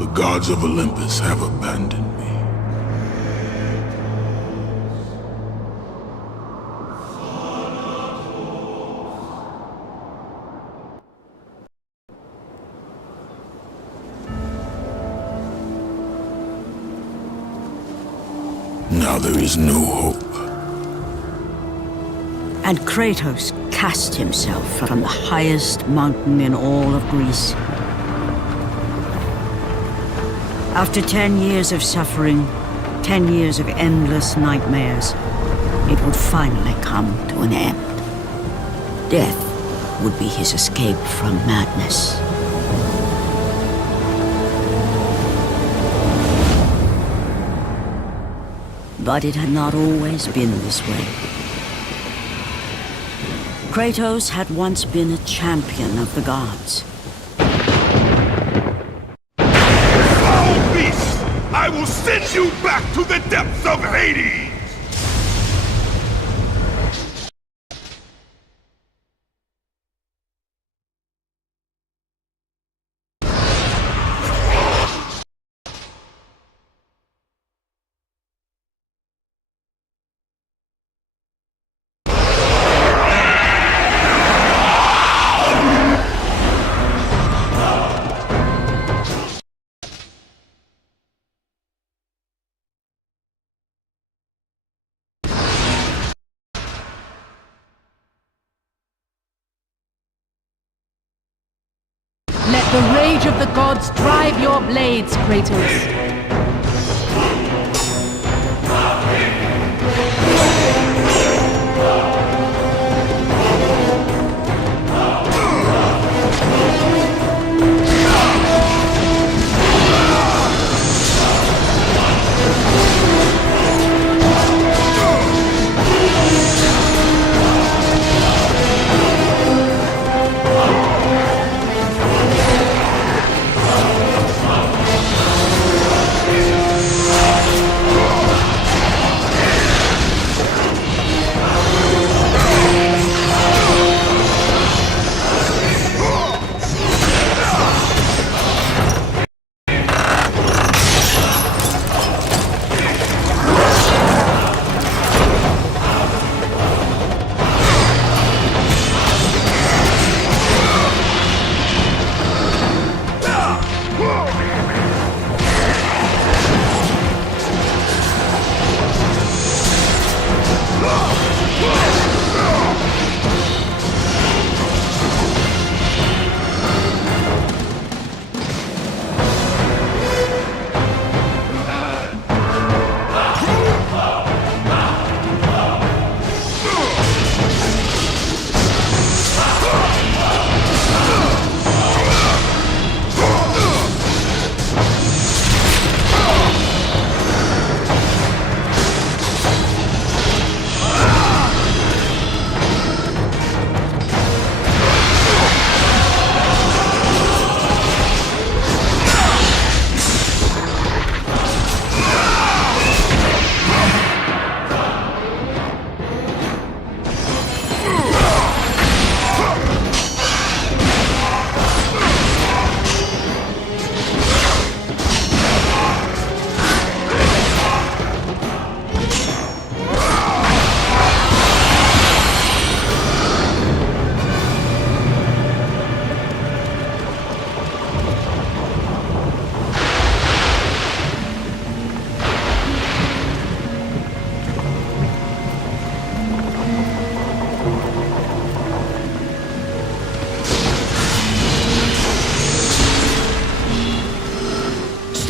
The gods of Olympus have abandoned me. Now there is no hope. And Kratos cast himself from the highest mountain in all of Greece. After 10 years of suffering, 10 years of endless nightmares, it would finally come to an end. Death would be his escape from madness. But it had not always been this way. Kratos had once been a champion of the gods. Foul beast! I will send you back to the depths of Hades! Let the rage of the gods drive your blades, Kratos.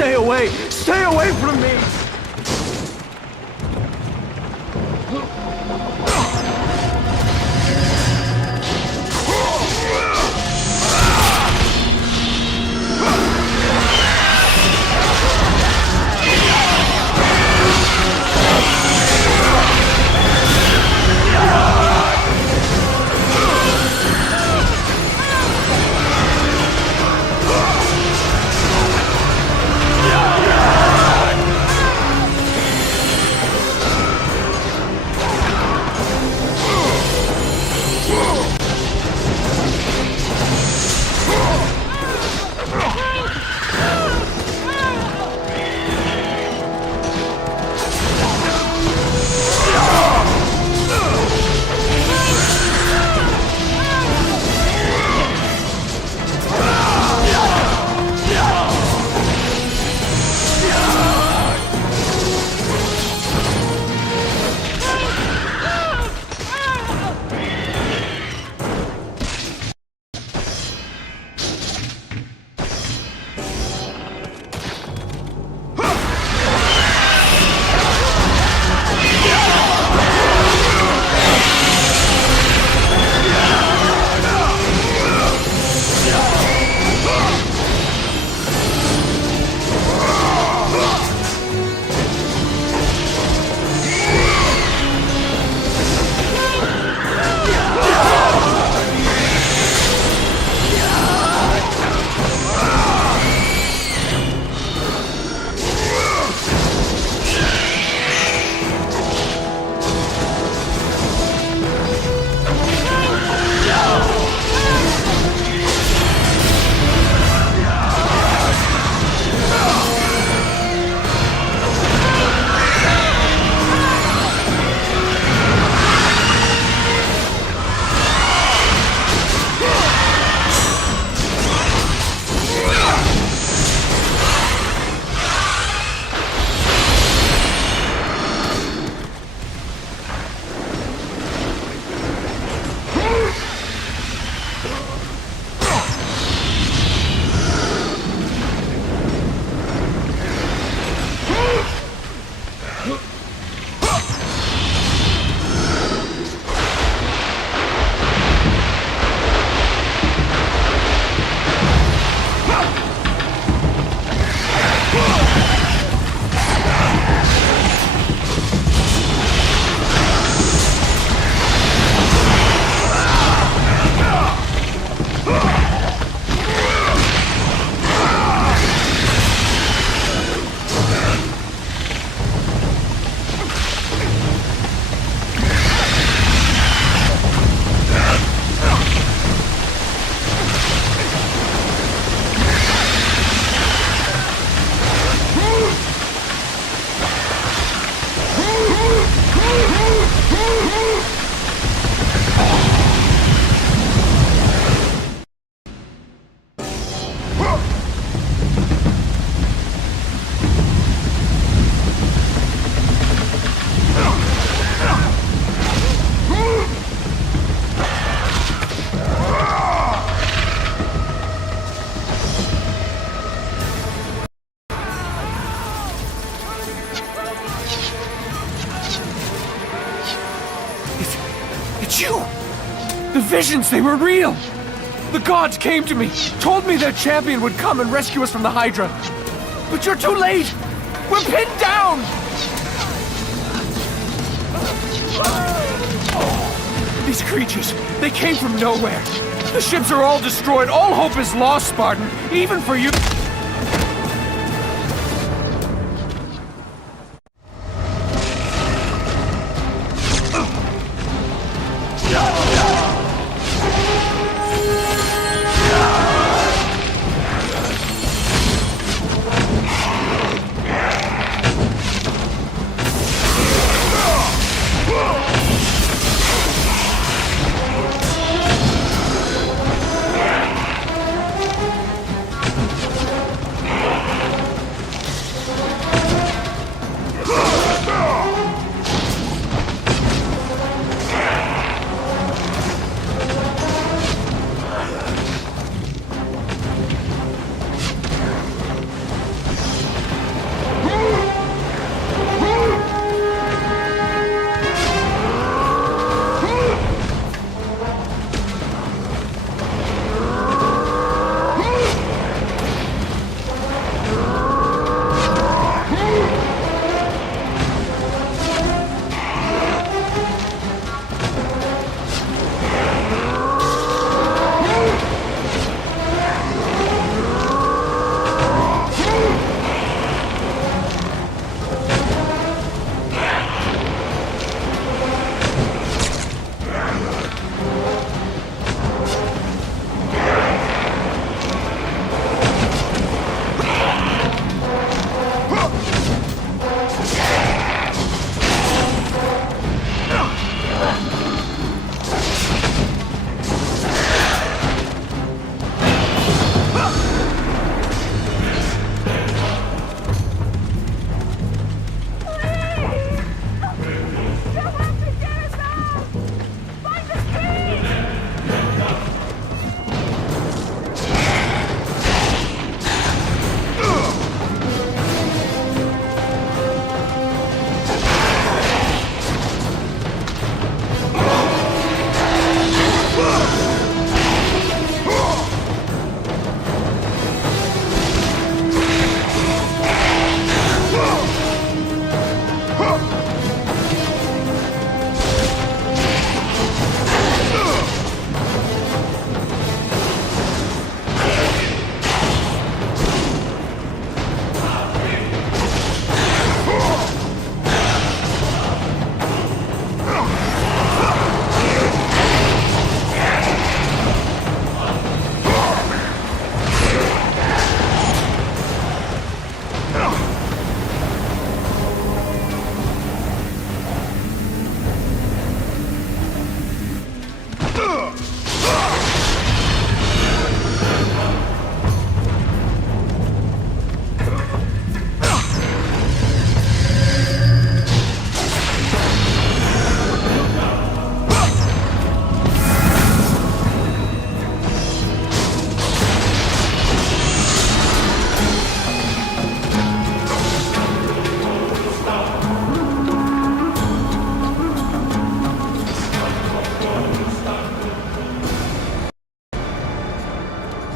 Stay away! Stay away from me! The visions, they were real! The gods came to me, told me their champion would come and rescue us from the Hydra. But you're too late! We're pinned down! These creatures, they came from nowhere. The ships are all destroyed. All hope is lost, Spartan. Even for you.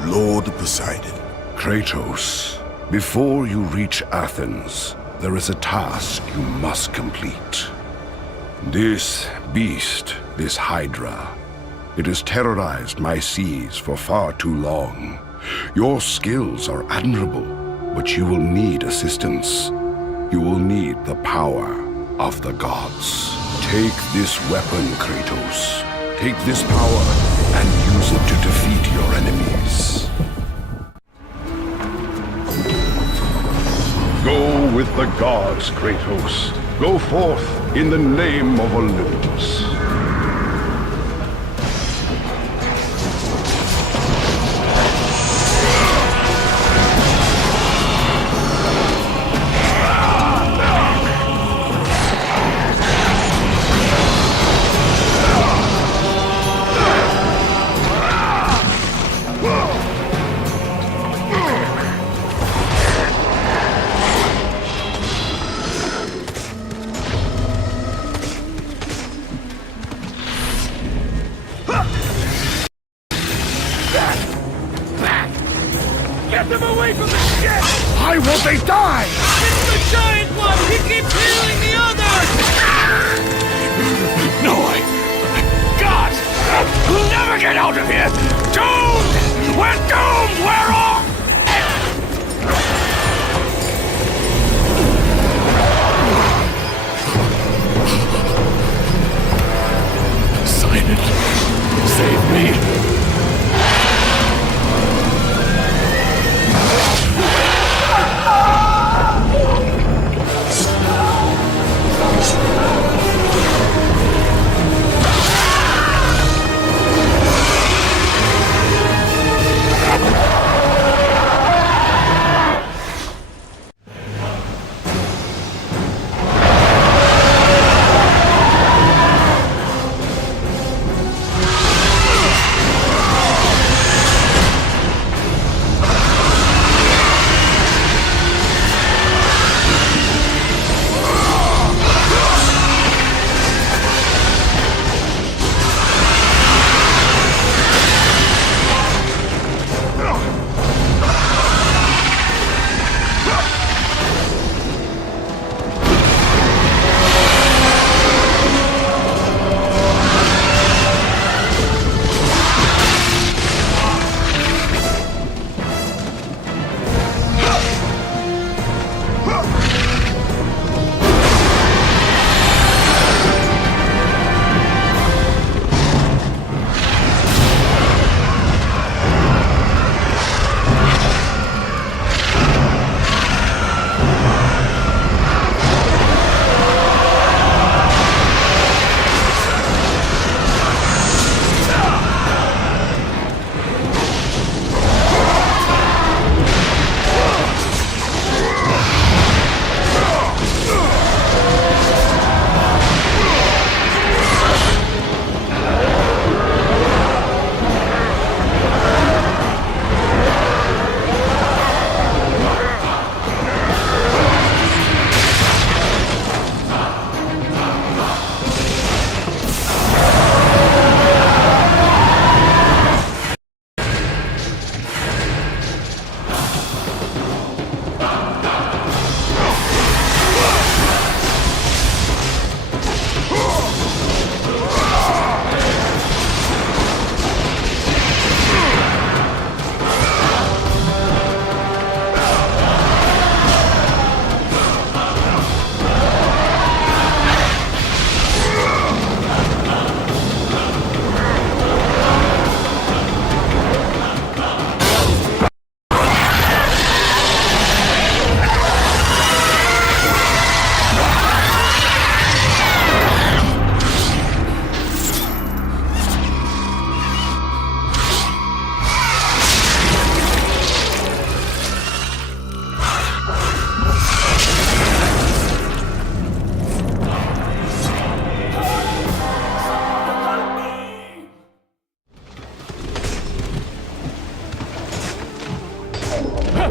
Lord Poseidon. Kratos, before you reach Athens, there is a task you must complete. This beast, this Hydra, it has terrorized my seas for far too long. Your skills are admirable, but you will need assistance. You will need the power of the gods. Take this weapon, Kratos. Take this power and use it to defeat your enemies. Go with the gods, Kratos. Go forth in the name of Olympus. Get them away from the ship! Why won't they die? It's the giant one! He keeps healing the others! No, God! We'll never get out of here! Doomed! We're doomed! We're all... Sign it. Save me.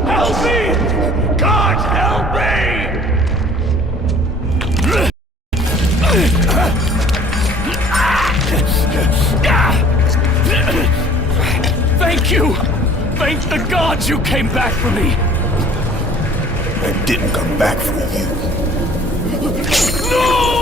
Help me! God, help me! Thank you! Thank the gods you came back for me! I didn't come back for you. No!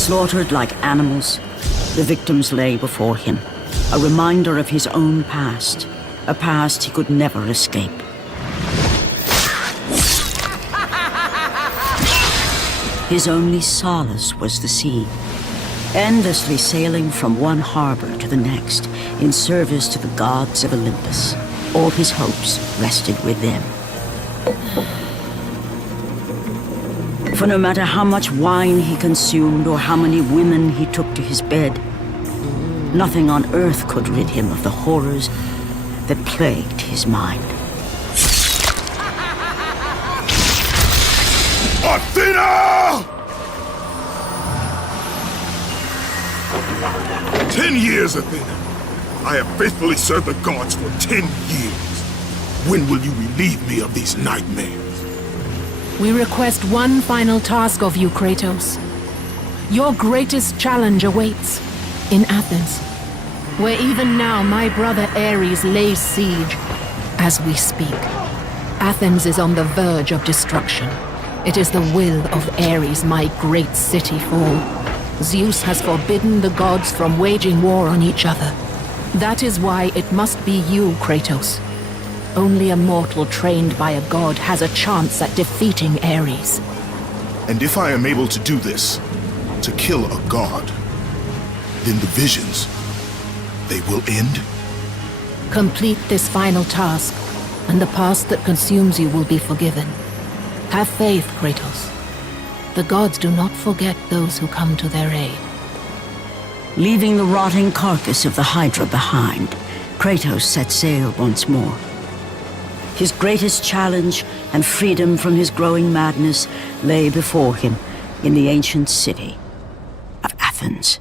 Slaughtered like animals, the victims lay before him, a reminder of his own past, a past he could never escape. His only solace was the sea, endlessly sailing from one harbor to the next in service to the gods of Olympus. All his hopes rested with them. For no matter how much wine he consumed or how many women he took to his bed, nothing on earth could rid him of the horrors that plagued his mind. Athena! 10 years, Athena. I have faithfully served the gods for 10 years. When will you relieve me of these nightmares? We request one final task of you, Kratos. Your greatest challenge awaits in Athens, where even now my brother Ares lays siege as we speak. Athens is on the verge of destruction. It is the will of Ares my great city fall. Zeus has forbidden the gods from waging war on each other. That is why it must be you, Kratos. Only a mortal trained by a god has a chance at defeating Ares. And if I am able to do this, to kill a god, then the visions, they will end? Complete this final task, and the past that consumes you will be forgiven. Have faith, Kratos. The gods do not forget those who come to their aid. Leaving the rotting carcass of the Hydra behind, Kratos set sail once more. His greatest challenge and freedom from his growing madness lay before him in the ancient city of Athens.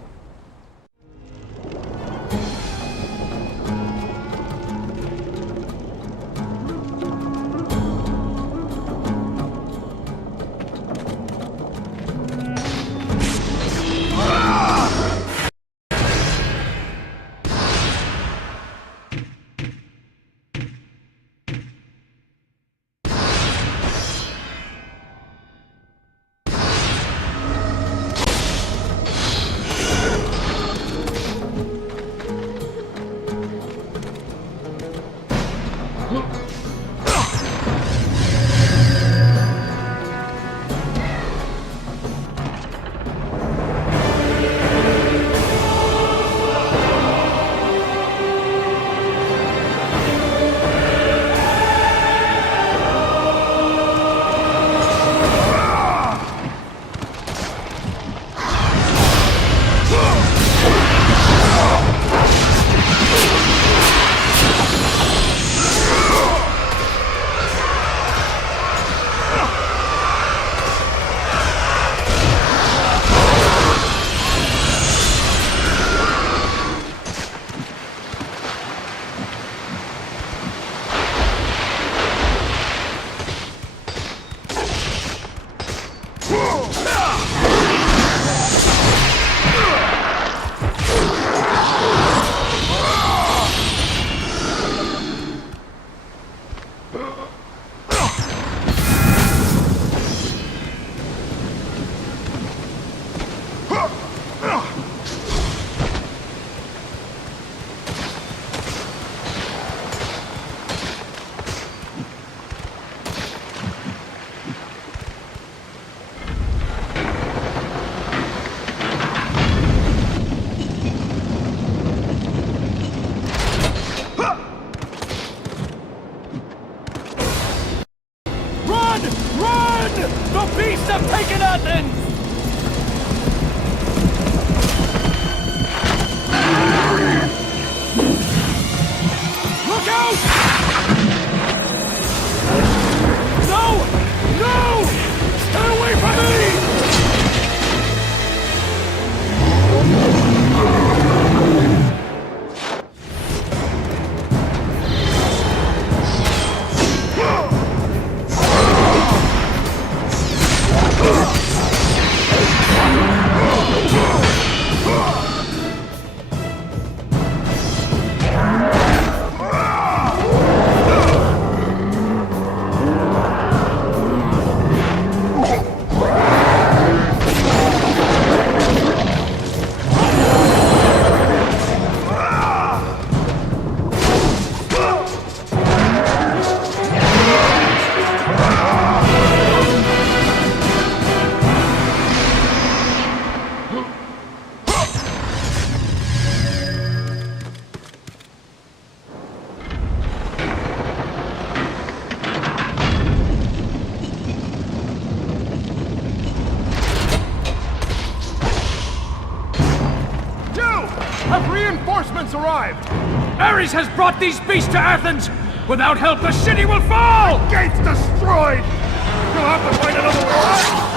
Gorgons arrived! Ares has brought these beasts to Athens! Without help, the city will fall! The gate's destroyed! You'll have to find another way out!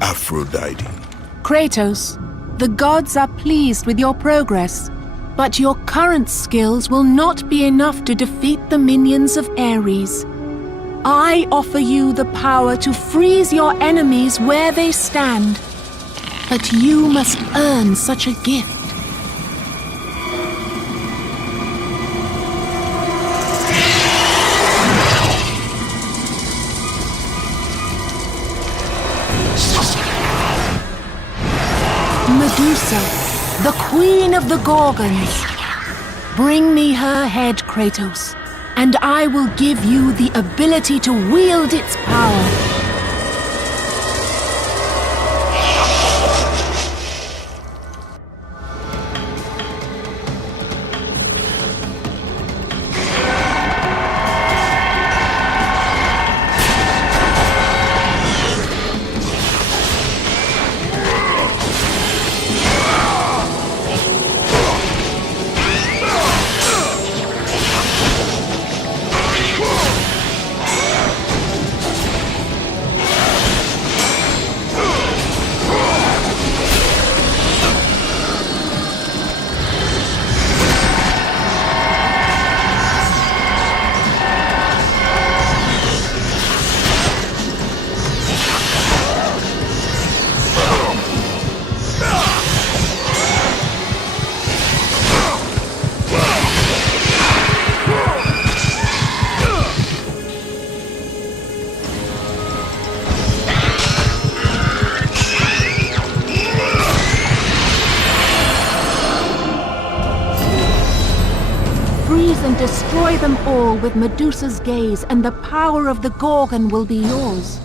Aphrodite. Kratos, the gods are pleased with your progress, but your current skills will not be enough to defeat the minions of Ares. I offer you the power to freeze your enemies where they stand, but you must earn such a gift. Medusa, the queen of the Gorgons. Bring me her head, Kratos, and I will give you the ability to wield its power. And destroy them all with Medusa's gaze, and the power of the Gorgon will be yours.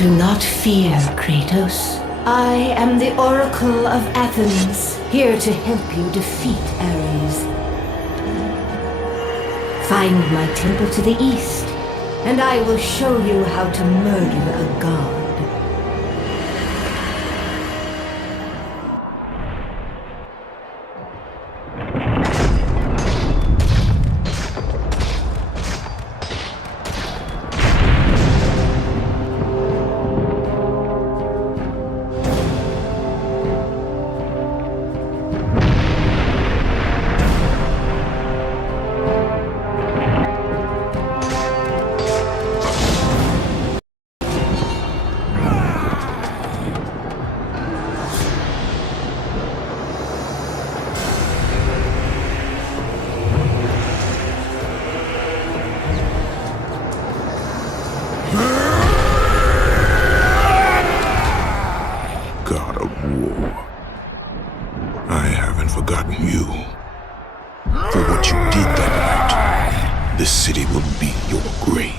Do not fear, Kratos. I am the Oracle of Athens, here to help you defeat Ares. Find my temple to the east, and I will show you how to murder a god. Forgotten you. For what you did that night, this city will be your grave.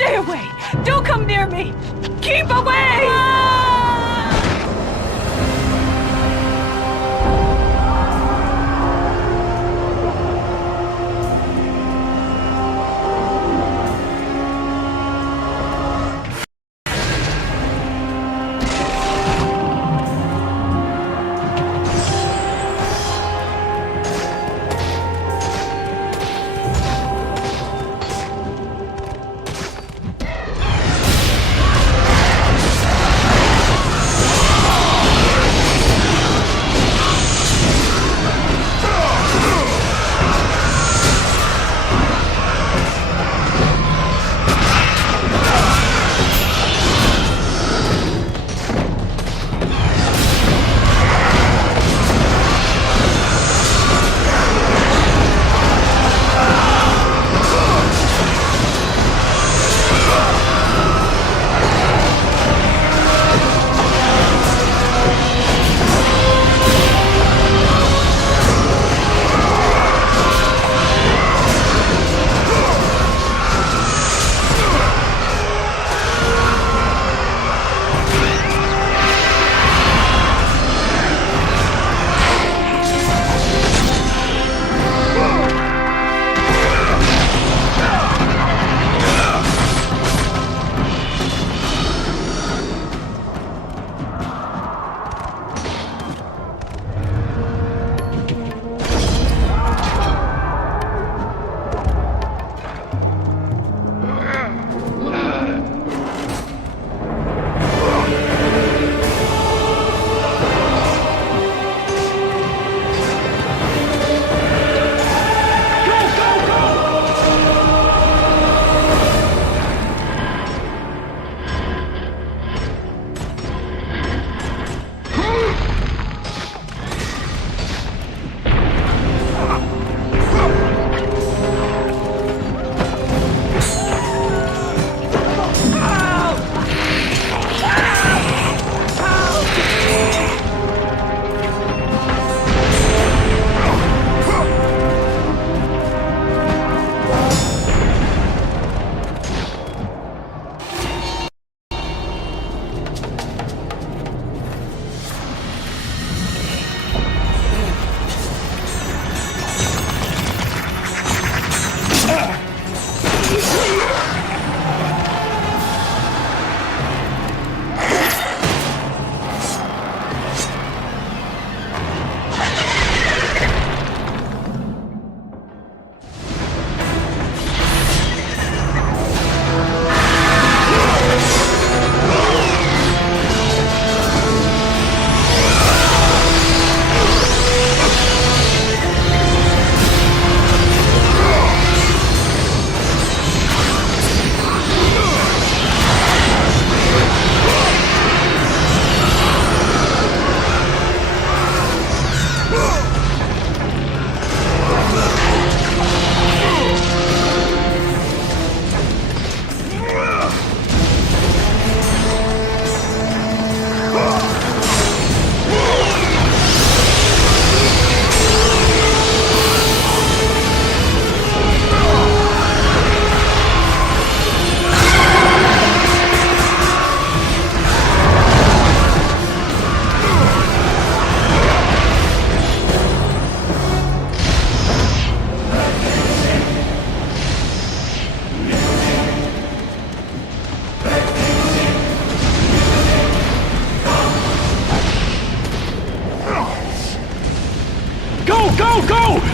Stay away! Don't come near me! Keep away!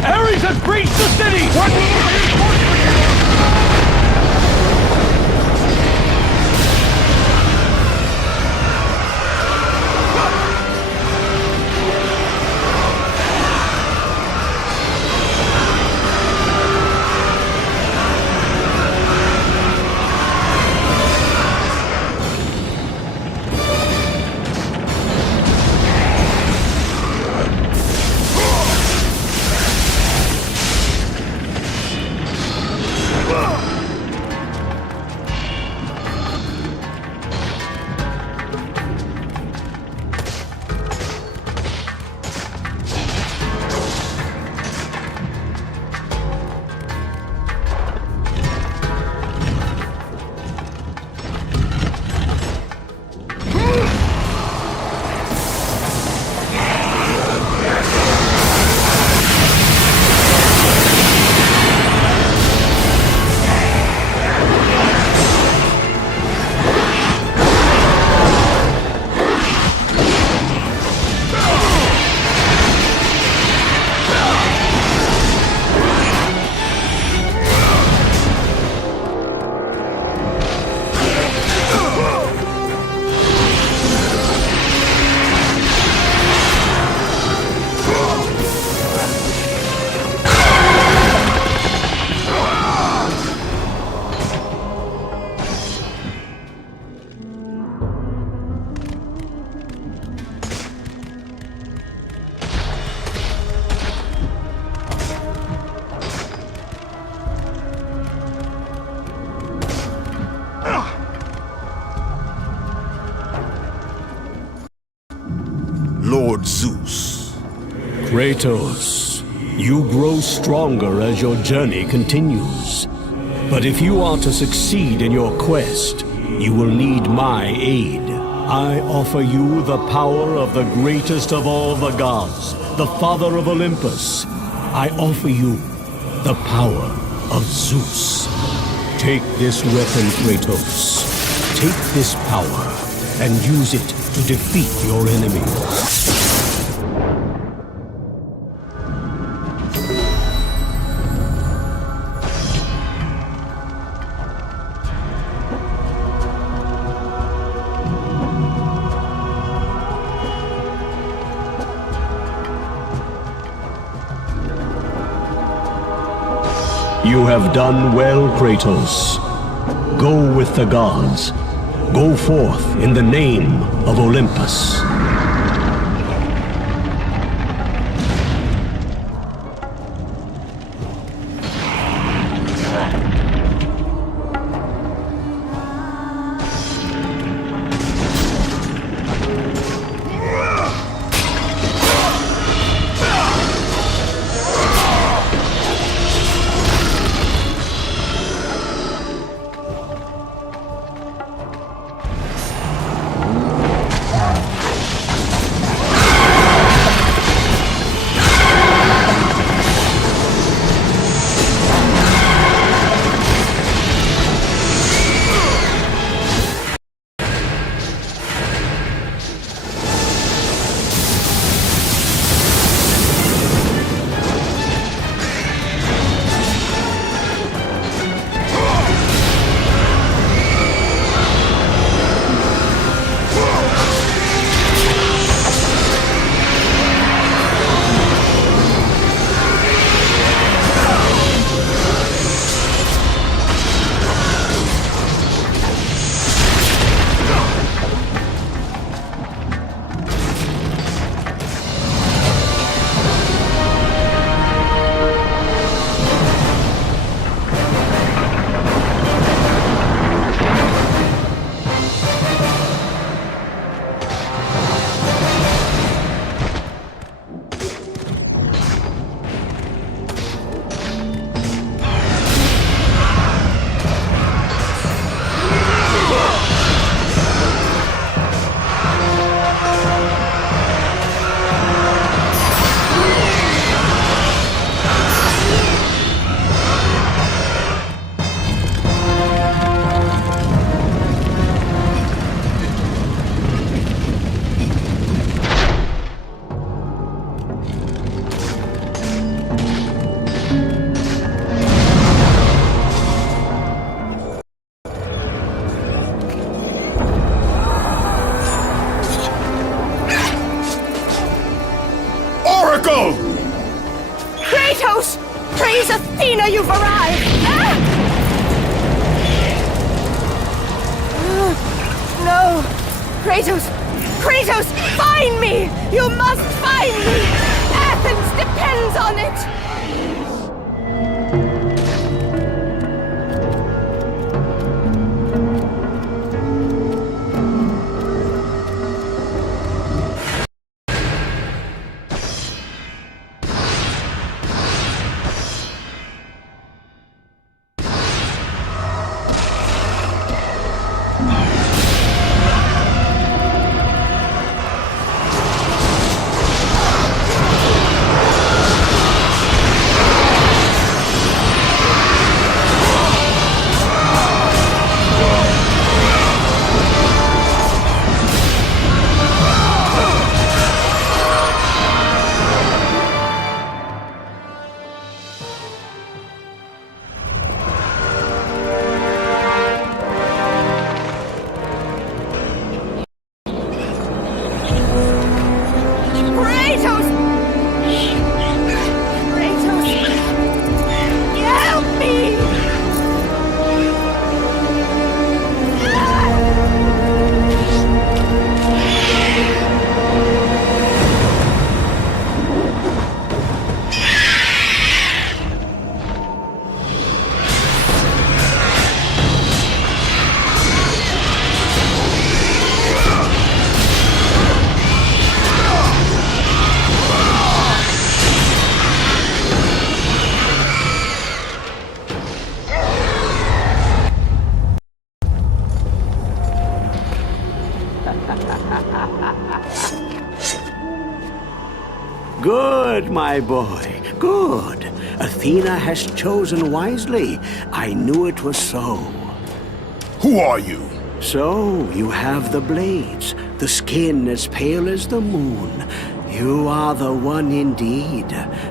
Ares has breached the city! Lord Zeus. Kratos, you grow stronger as your journey continues. But if you are to succeed in your quest, you will need my aid. I offer you the power of the greatest of all the gods, the father of Olympus. I offer you the power of Zeus. Take this weapon, Kratos. Take this power and use it to defeat your enemies. You have done well, Kratos. Go with the gods. Go forth in the name of Olympus. Kratos! Praise Athena, you've arrived! No! Kratos! Kratos, find me! You must find me! Athens depends on it! Good, my boy, good. Athena has chosen wisely. I knew it was so. Who are you? So, you have the blades, the skin as pale as the moon. You are the one indeed.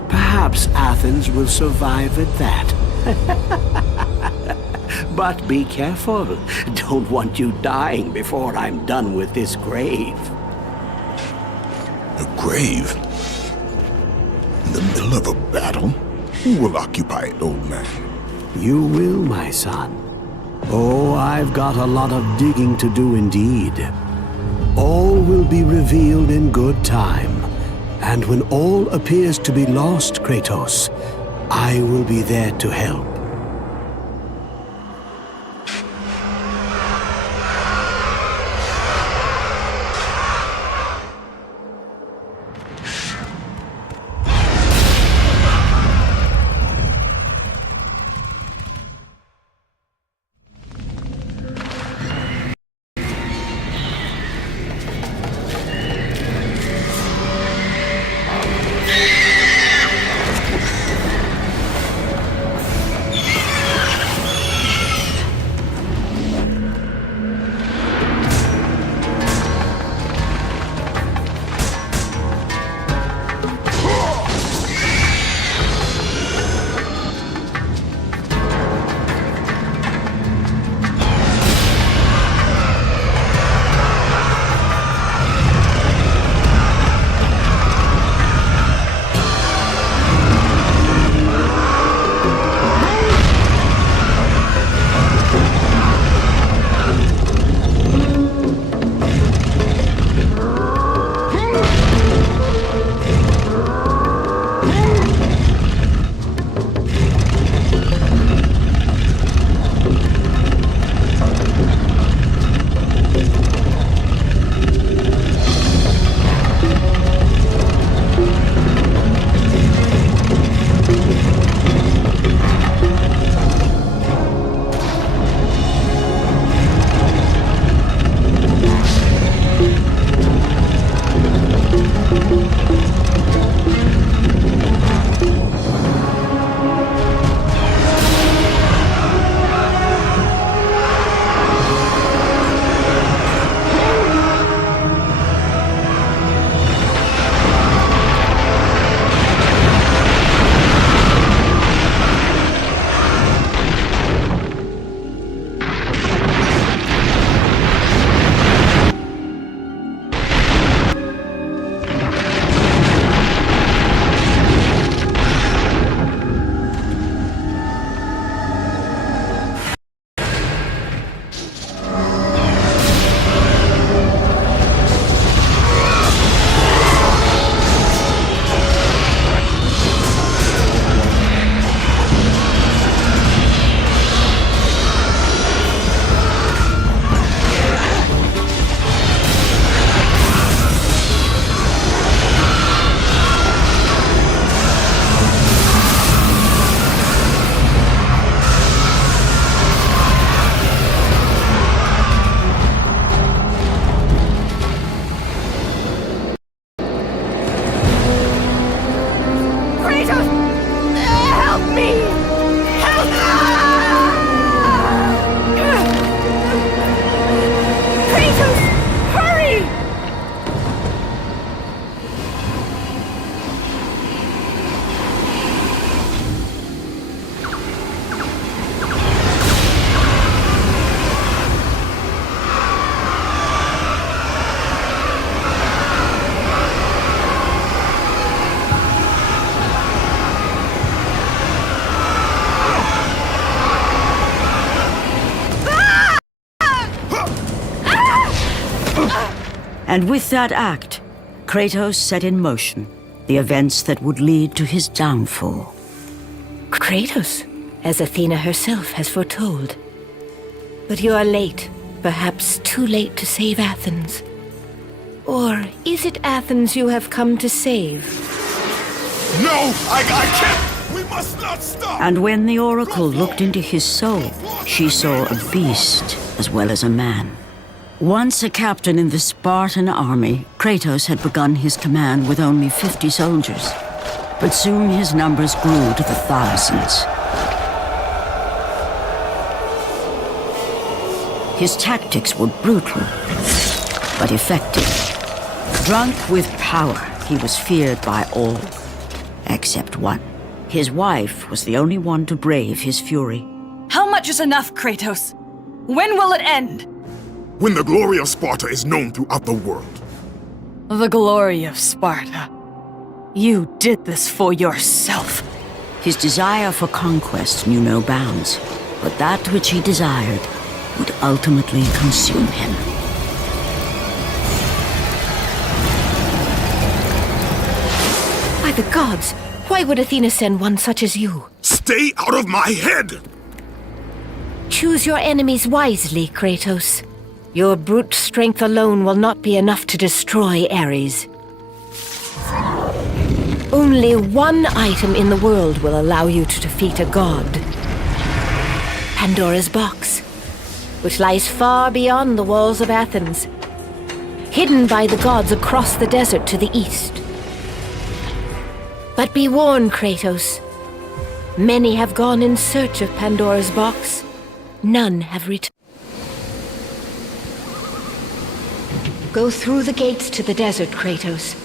Perhaps Athens will survive at that. But be careful. Don't want you dying before I'm done with this grave. A grave? In the middle of a battle? Who will occupy it, old man? You will, my son. Oh, I've got a lot of digging to do indeed. All will be revealed in good time. And when all appears to be lost, Kratos, I will be there to help. And with that act, Kratos set in motion the events that would lead to his downfall. Kratos, as Athena herself has foretold. But you are late, perhaps too late to save Athens. Or is it Athens you have come to save? No! I can't! We must not stop! And when the Oracle looked into his soul, she saw a beast as well as a man. Once a captain in the Spartan army, Kratos had begun his command with only 50 soldiers. But soon his numbers grew to the thousands. His tactics were brutal, but effective. Drunk with power, he was feared by all, except one. His wife was the only one to brave his fury. How much is enough, Kratos? When will it end? When the glory of Sparta is known throughout the world. The glory of Sparta. You did this for yourself. His desire for conquest knew no bounds, but that which he desired would ultimately consume him. By the gods, why would Athena send one such as you? Stay out of my head! Choose your enemies wisely, Kratos. Your brute strength alone will not be enough to destroy Ares. Only one item in the world will allow you to defeat a god. Pandora's box, which lies far beyond the walls of Athens, hidden by the gods across the desert to the east. But be warned, Kratos. Many have gone in search of Pandora's box. None have returned. Go through the gates to the desert, Kratos.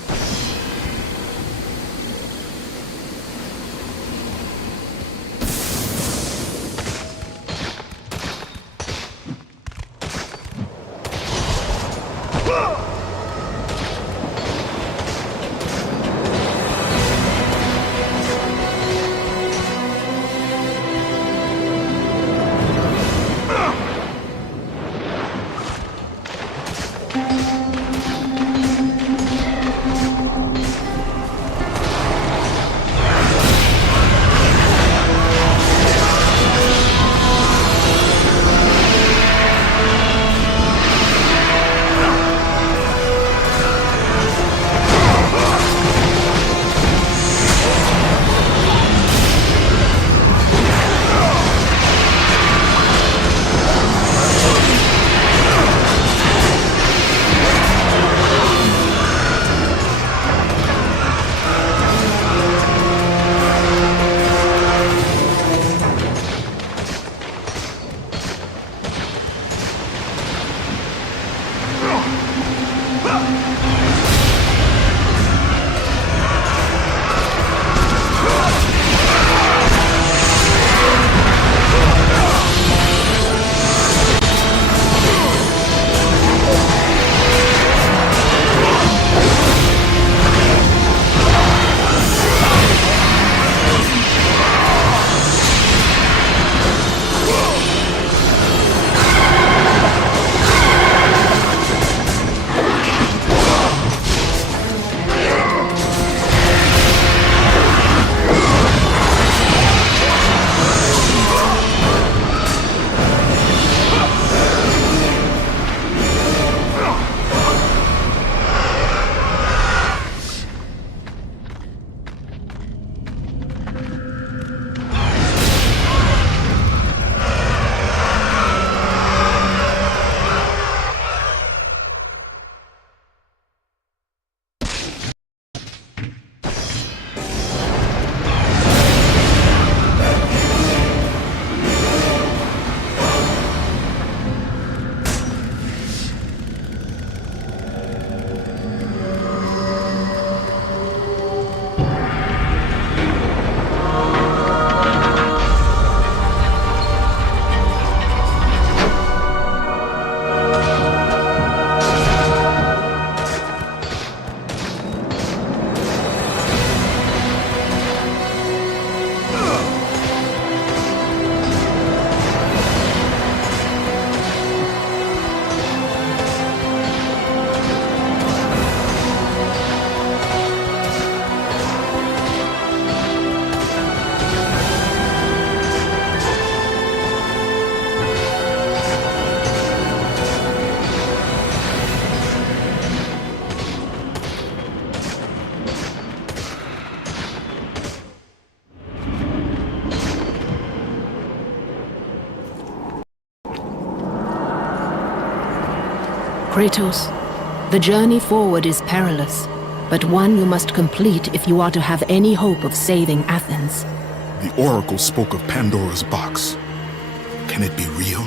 Kratos, the journey forward is perilous, but one you must complete if you are to have any hope of saving Athens. The Oracle spoke of Pandora's box. Can it be real?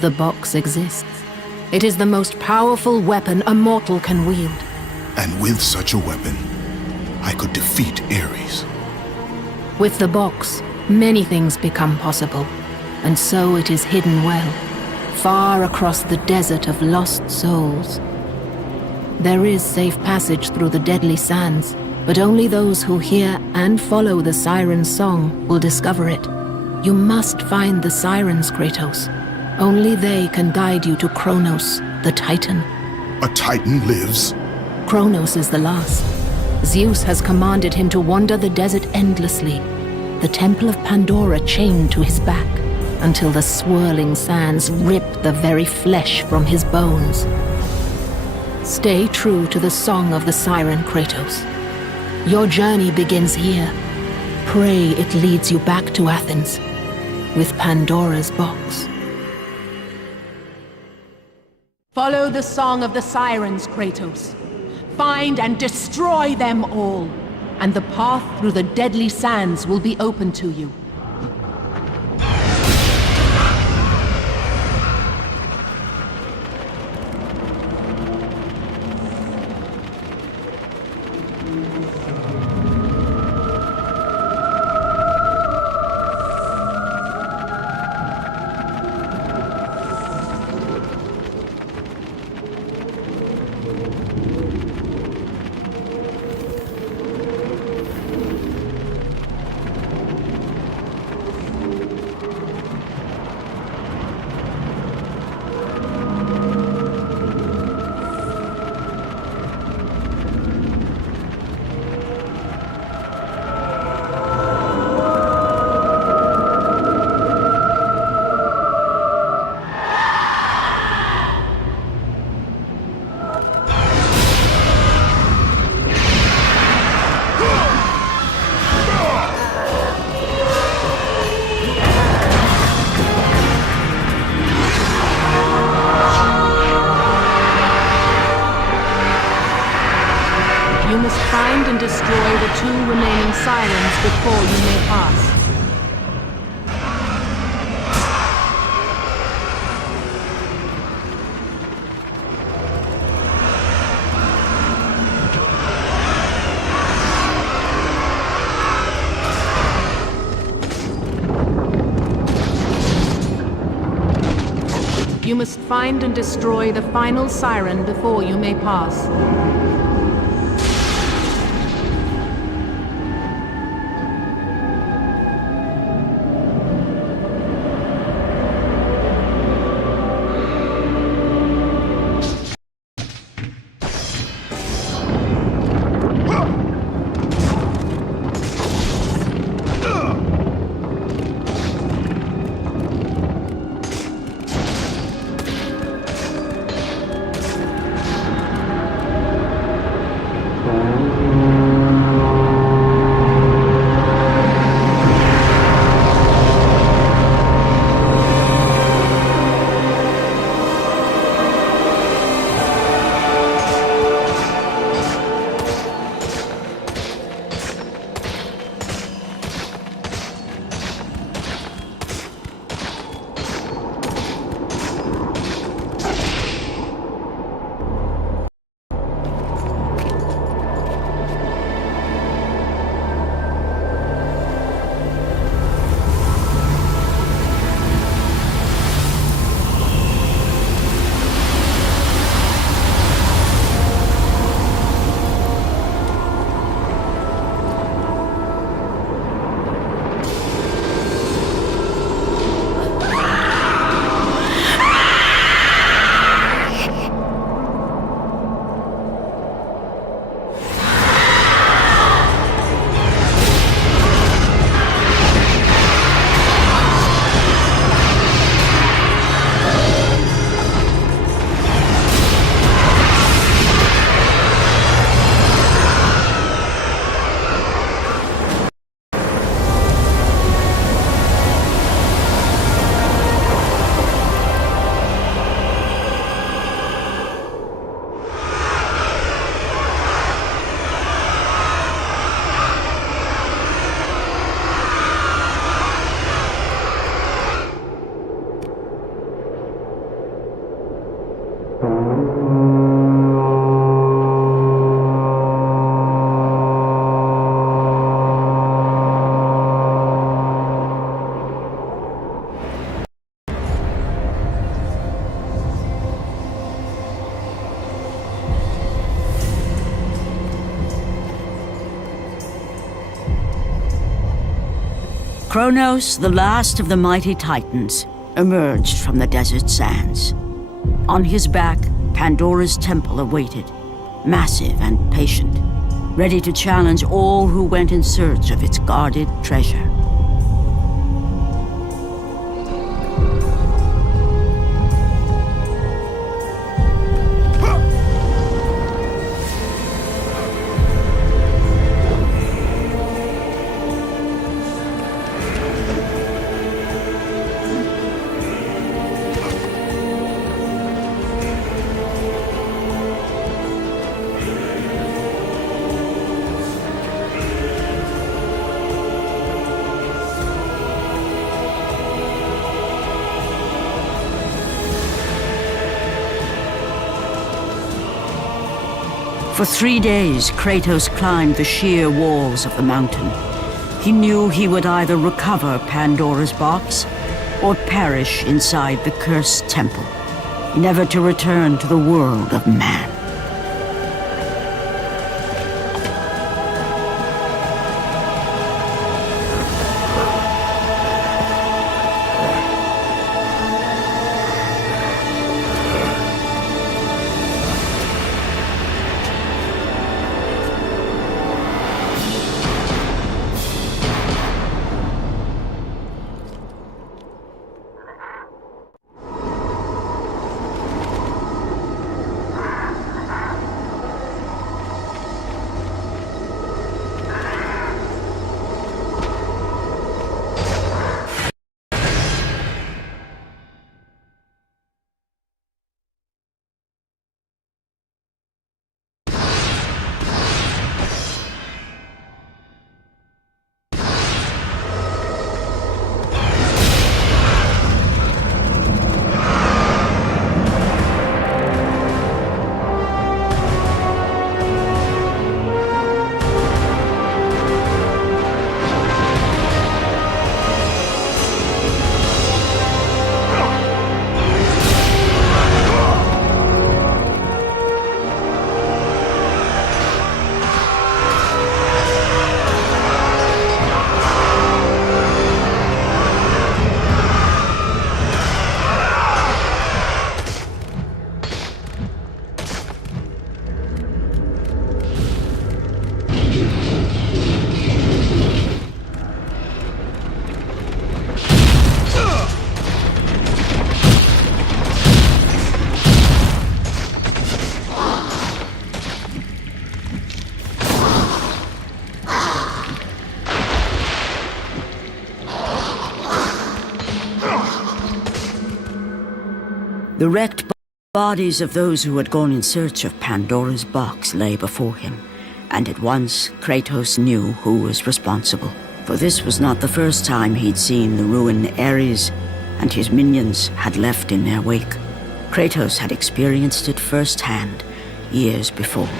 The box exists. It is the most powerful weapon a mortal can wield. And with such a weapon, I could defeat Ares. With the box, many things become possible, and so it is hidden well, far across the desert of lost souls. There is safe passage through the deadly sands, but only those who hear and follow the siren's song will discover it. You must find the sirens, Kratos. Only they can guide you to Kronos, the Titan. A Titan lives? Kronos is the last. Zeus has commanded him to wander the desert endlessly, the temple of Pandora chained to his back, until the swirling sands rip the very flesh from his bones. Stay true to the song of the siren, Kratos. Your journey begins here. Pray it leads you back to Athens, with Pandora's box. Follow the song of the sirens, Kratos. Find and destroy them all, and the path through the deadly sands will be open to you. You must find and destroy the 2 remaining sirens before you may pass. You must find and destroy the final siren before you may pass. Kronos, the last of the mighty Titans, emerged from the desert sands. On his back, Pandora's temple awaited, massive and patient, ready to challenge all who went in search of its guarded treasure. For 3 days, Kratos climbed the sheer walls of the mountain. He knew he would either recover Pandora's box or perish inside the cursed temple, never to return to the world of man. The wrecked bodies of those who had gone in search of Pandora's box lay before him, and at once Kratos knew who was responsible. For this was not the first time he'd seen the ruin Ares and his minions had left in their wake. Kratos had experienced it firsthand, years before.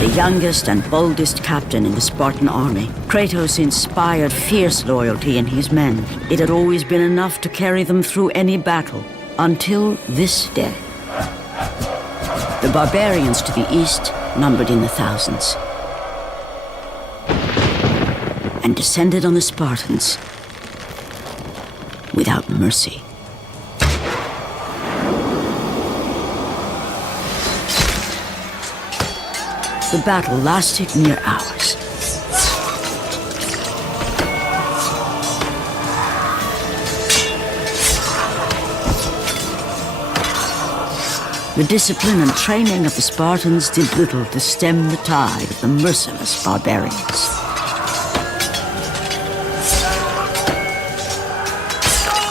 The youngest and boldest captain in the Spartan army, Kratos inspired fierce loyalty in his men. It had always been enough to carry them through any battle, until this day. The barbarians to the east numbered in the thousands, and descended on the Spartans without mercy. The battle lasted near hours. The discipline and training of the Spartans did little to stem the tide of the merciless barbarians.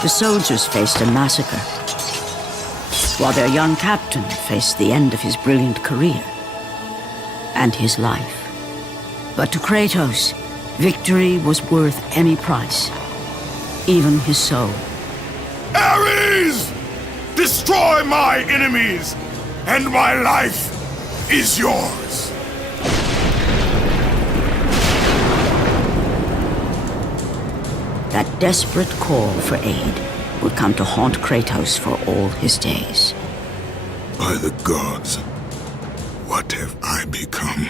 The soldiers faced a massacre, while their young captain faced the end of his brilliant career and his life. But to Kratos, victory was worth any price, even his soul. Ares! Destroy my enemies, and my life is yours. That desperate call for aid would come to haunt Kratos for all his days. By the gods, what have I become?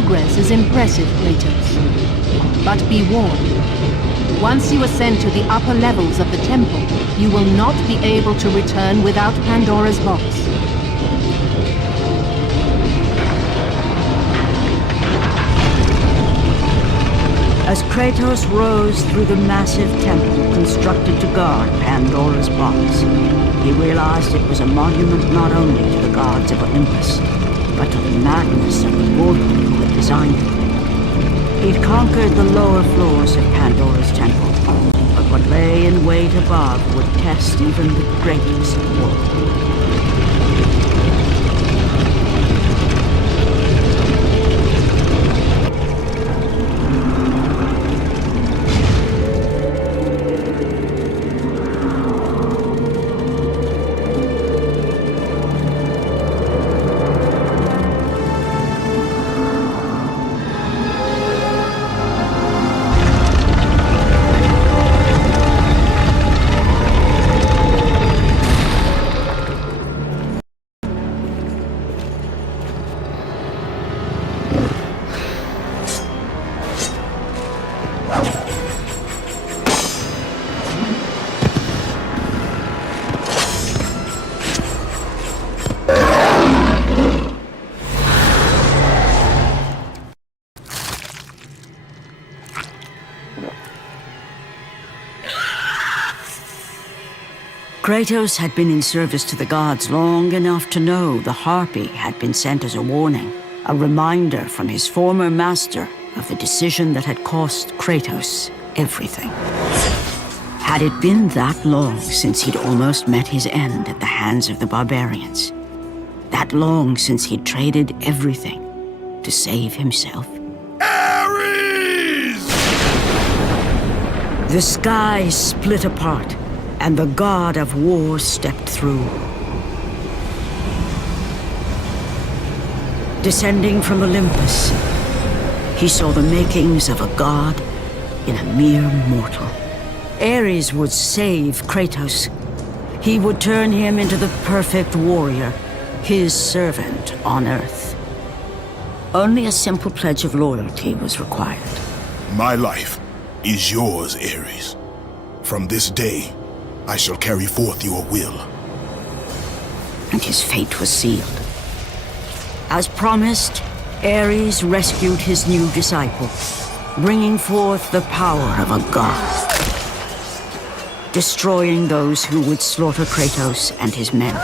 progress is impressive, Kratos. But be warned. Once you ascend to the upper levels of the temple, you will not be able to return without Pandora's box. As Kratos rose through the massive temple constructed to guard Pandora's box, he realized it was a monument not only to the gods of Olympus, but to the madness of the Gorgon who had designed it. He'd conquered the lower floors of Pandora's temple, but what lay in wait above would test even the greatest warrior. Kratos had been in service to the gods long enough to know the Harpy had been sent as a warning, a reminder from his former master of the decision that had cost Kratos everything. Had it been that long since he'd almost met his end at the hands of the barbarians? That long since he'd traded everything to save himself? Ares! The sky split apart, and the god of war stepped through. Descending from Olympus, he saw the makings of a god in a mere mortal. Ares would save Kratos. He would turn him into the perfect warrior, his servant on Earth. Only a simple pledge of loyalty was required. My life is yours, Ares. From this day, I shall carry forth your will. And his fate was sealed. As promised, Ares rescued his new disciple, bringing forth the power of a god, destroying those who would slaughter Kratos and his men.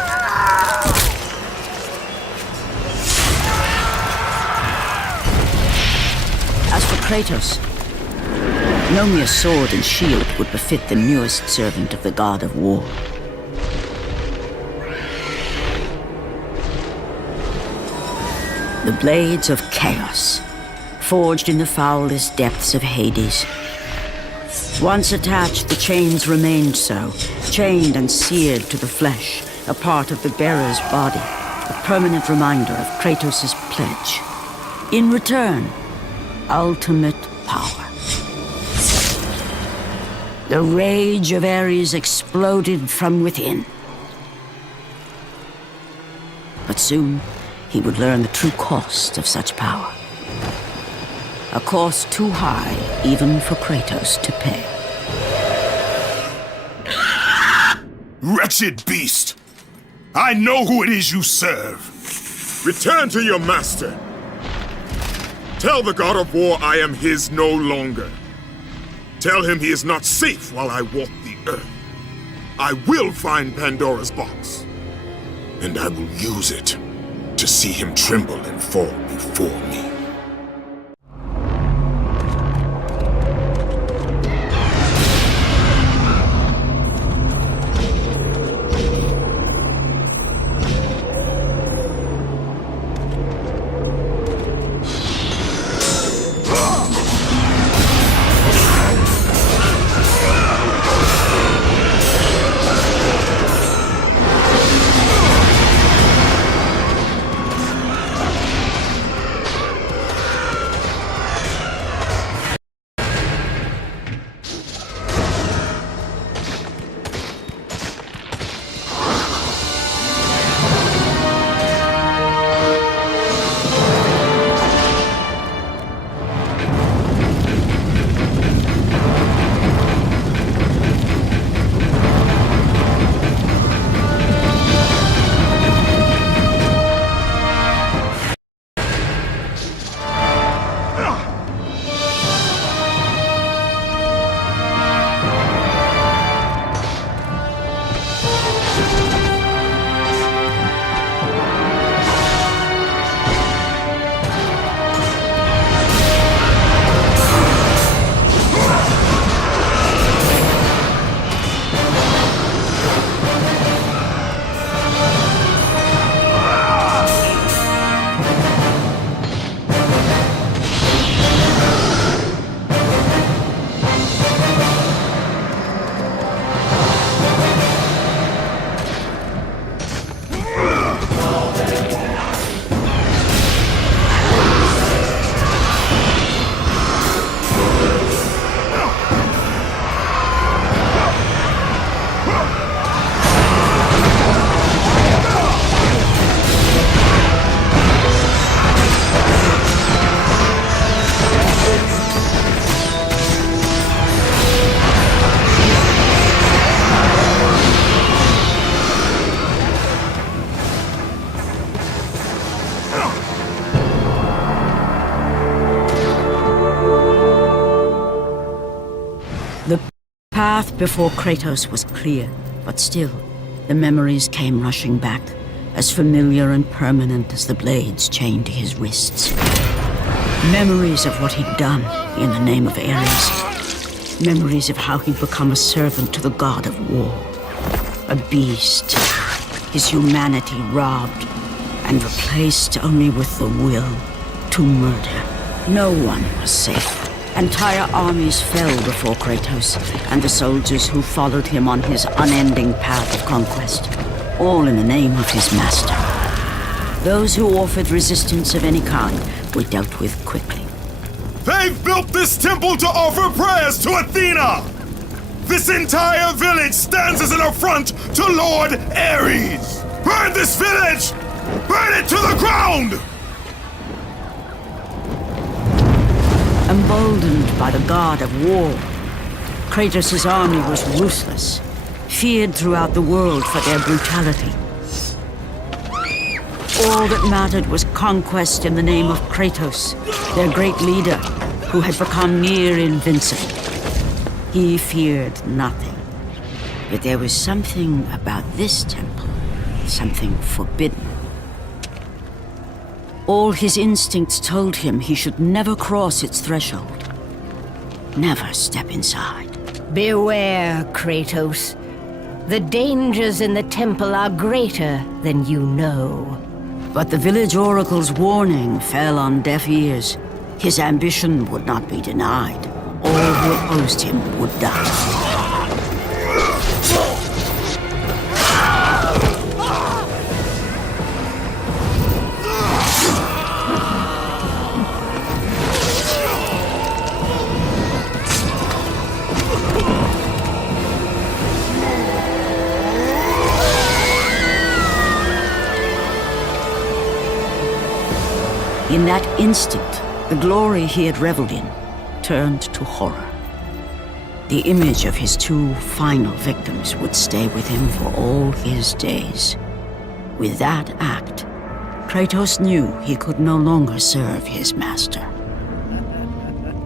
As for Kratos, no mere sword and shield would befit the newest servant of the god of war. The blades of chaos, forged in the foulest depths of Hades. Once attached, the chains remained so, chained and seared to the flesh, a part of the bearer's body, a permanent reminder of Kratos' pledge. In return, ultimate power. The rage of Ares exploded from within. But soon, he would learn the true cost of such power. A cost too high even for Kratos to pay. Wretched beast! I know who it is you serve! Return to your master! Tell the god of war I am his no longer. Tell him he is not safe while I walk the earth. I will find Pandora's box. And I will use it to see him tremble and fall before me. path before Kratos was clear, but still, the memories came rushing back, as familiar and permanent as the blades chained to his wrists. Memories of what he'd done in the name of Ares. Memories of how he'd become a servant to the god of war. A beast, his humanity robbed and replaced only with the will to murder. No one was safe. Entire armies fell before Kratos and the soldiers who followed him on his unending path of conquest, all in the name of his master. Those who offered resistance of any kind were dealt with quickly. They've built this temple to offer prayers to Athena! This entire village stands as an affront to Lord Ares! Burn this village! Burn it to the ground! Emboldened by the god of war, Kratos' army was ruthless, feared throughout the world for their brutality. All that mattered was conquest in the name of Kratos, their great leader, who had become near invincible. He feared nothing. But there was something about this temple, something forbidden. All his instincts told him he should never cross its threshold. Never step inside. Beware, Kratos. The dangers in the temple are greater than you know. But the village oracle's warning fell on deaf ears. His ambition would not be denied. All who opposed him would die. In that instant, the glory he had reveled in turned to horror. The image of his two final victims would stay with him for all his days. With that act, Kratos knew he could no longer serve his master.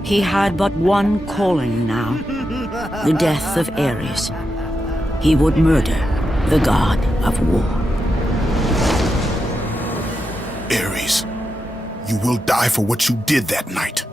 He had but one calling now, the death of Ares. He would murder the god of war. Ares, you will die for what you did that night.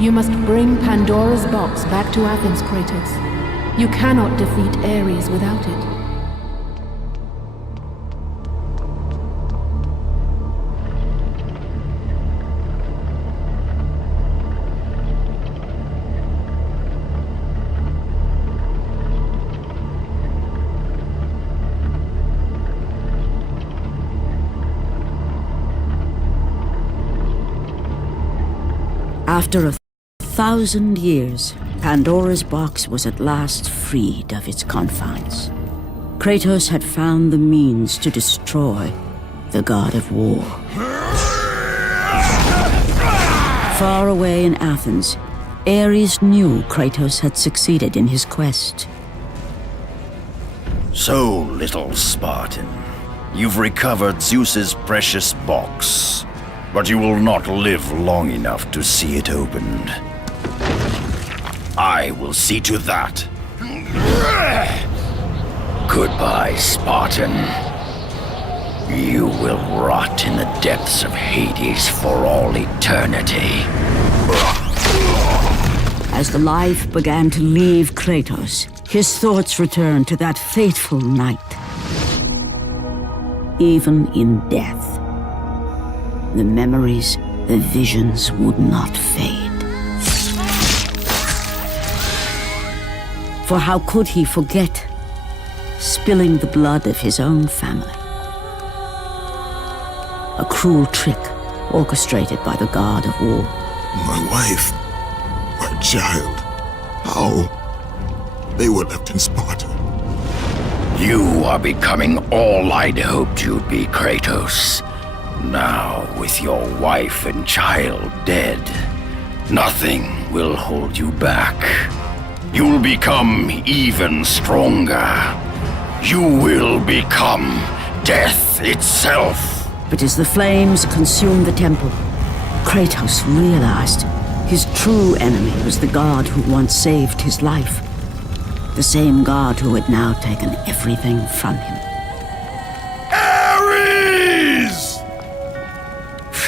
You must bring Pandora's box back to Athens, Kratos. You cannot defeat Ares without it. After 1,000 years, Pandora's box was at last freed of its confines. Kratos had found the means to destroy the god of war. Far away in Athens, Ares knew Kratos had succeeded in his quest. So, little Spartan, you've recovered Zeus's precious box. But you will not live long enough to see it opened. I will see to that. Goodbye, Spartan. You will rot in the depths of Hades for all eternity. As the life began to leave Kratos, his thoughts returned to that fateful night. Even in death, the memories, the visions would not fade. For how could he forget spilling the blood of his own family? A cruel trick orchestrated by the god of war. My wife, my child, how? They were left in Sparta. You are becoming all I'd hoped you'd be, Kratos. Now, with your wife and child dead, nothing will hold you back. You'll become even stronger. You will become death itself. But as the flames consumed the temple, Kratos realized his true enemy was the god who once saved his life. The same god who had now taken everything from him.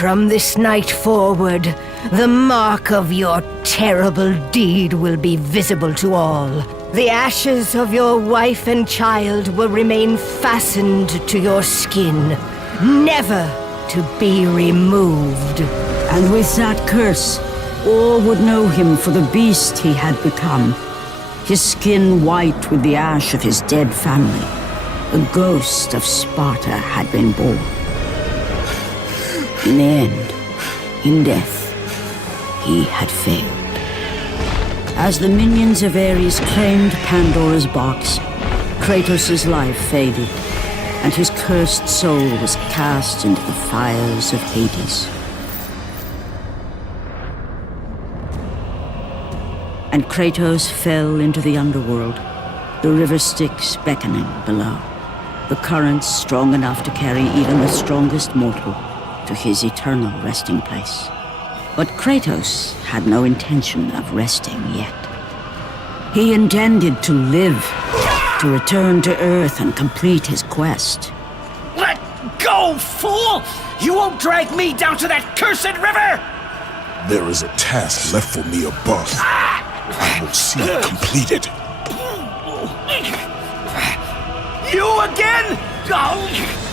From this night forward, the mark of your terrible deed will be visible to all. The ashes of your wife and child will remain fastened to your skin, never to be removed. And with that curse, all would know him for the beast he had become. His skin white with the ash of his dead family. The ghost of Sparta had been born. In the end, in death, he had failed. As the minions of Ares claimed Pandora's box, Kratos' life faded, and his cursed soul was cast into the fires of Hades. And Kratos fell into the underworld, the river Styx beckoning below, the currents strong enough to carry even the strongest mortal to his eternal resting place. But Kratos had no intention of resting yet. He intended to live, to return to Earth and complete his quest. Let go, fool! You won't drag me down to that cursed river! There is a task left for me above. I will see it completed. You again? Oh.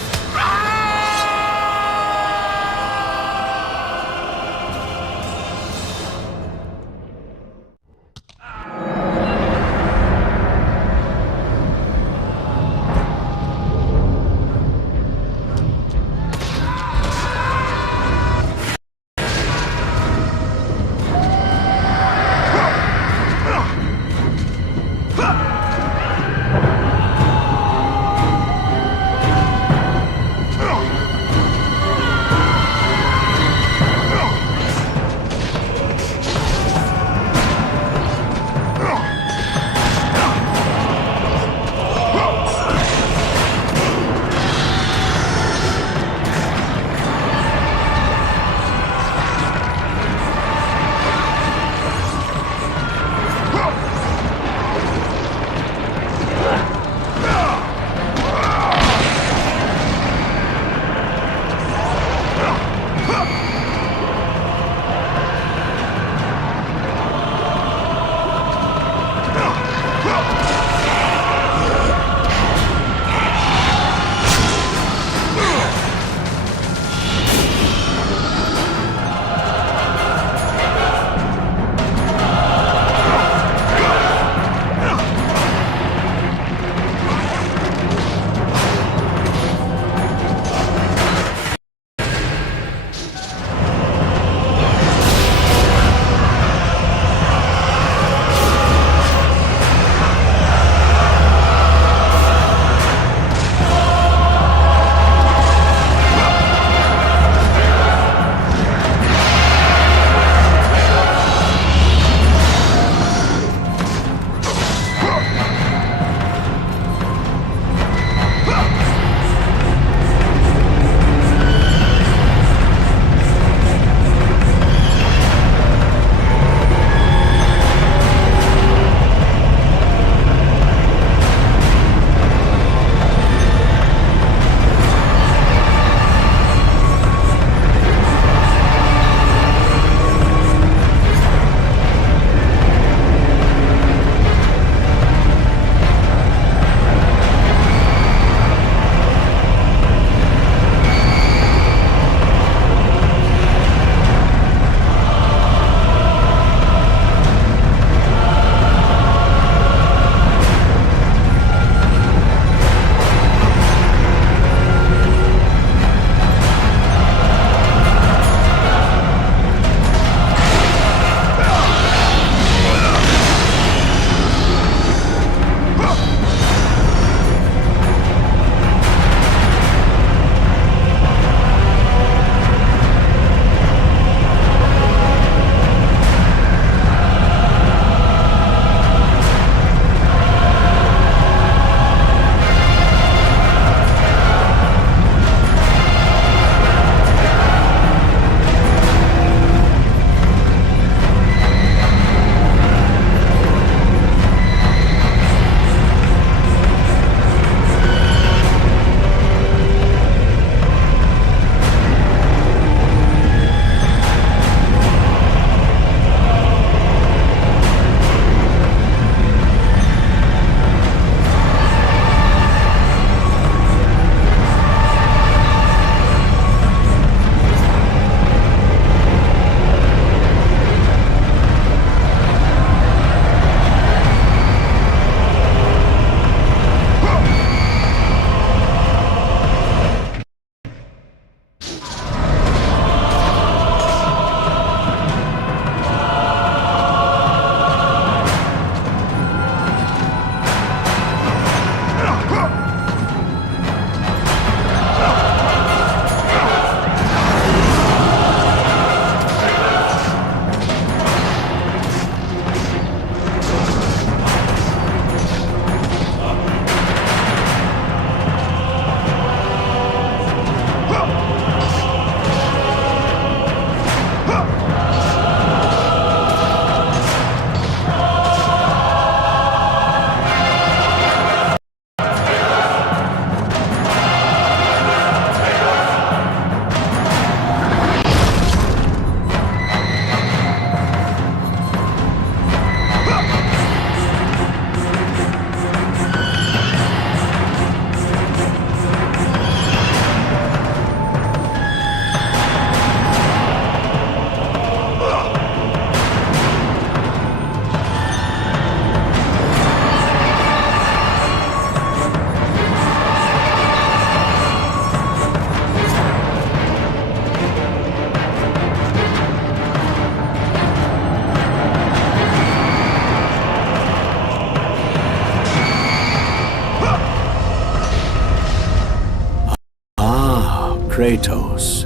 Kratos,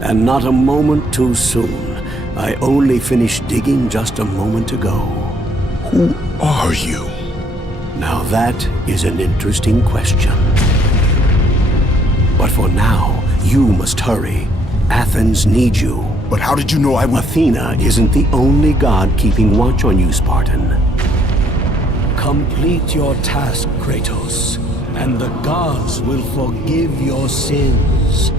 and not a moment too soon. I only finished digging just a moment ago. Who are you? Now that is an interesting question. But for now, you must hurry. Athens needs you. But how did you know I would... Athena isn't the only god keeping watch on you, Spartan. Complete your task, Kratos, and the gods will forgive your sins.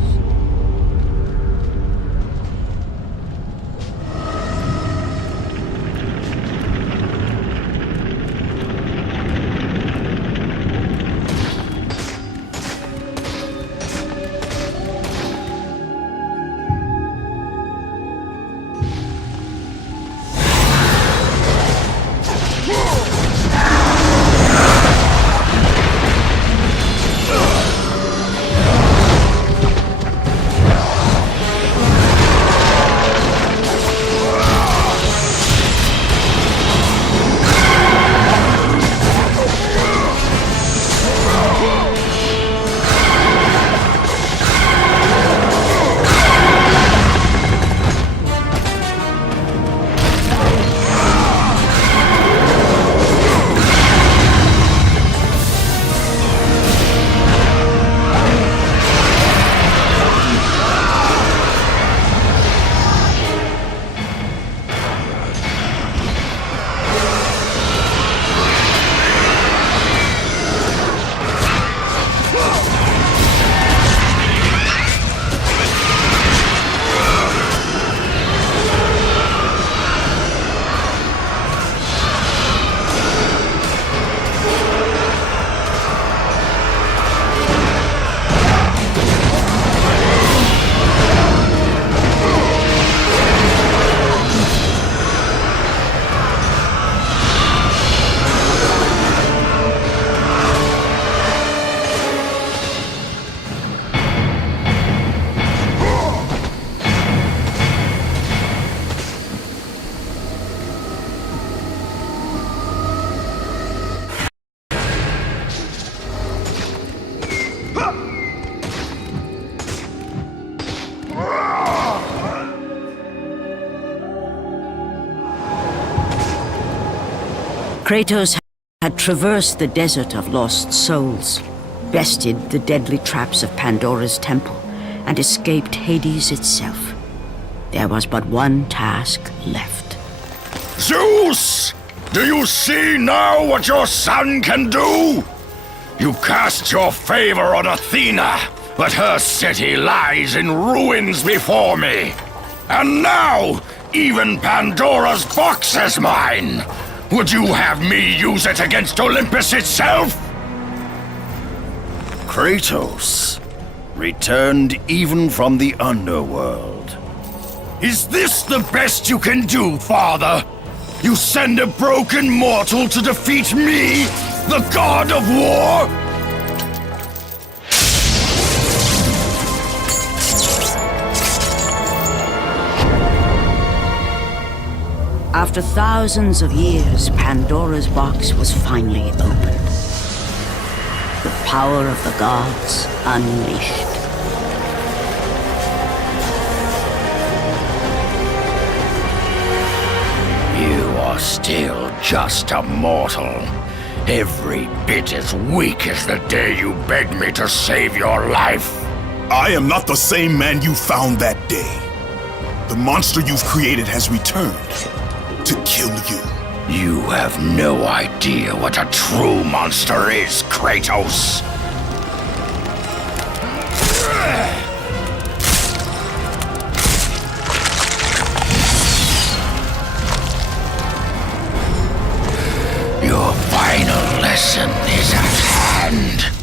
Kratos had traversed the desert of lost souls, bested the deadly traps of Pandora's temple, and escaped Hades itself. There was but one task left. Zeus! Do you see now what your son can do? You cast your favor on Athena, but her city lies in ruins before me. And now, even Pandora's box is mine! Would you have me use it against Olympus itself? Kratos, returned even from the underworld. Is this the best you can do, father? You send a broken mortal to defeat me, the god of war? After thousands of years, Pandora's box was finally opened. The power of the gods unleashed. You are still just a mortal. Every bit as weak as the day you begged me to save your life. I am not the same man you found that day. The monster you've created has returned to kill you. You have no idea what a true monster is, Kratos. Your final lesson is at hand.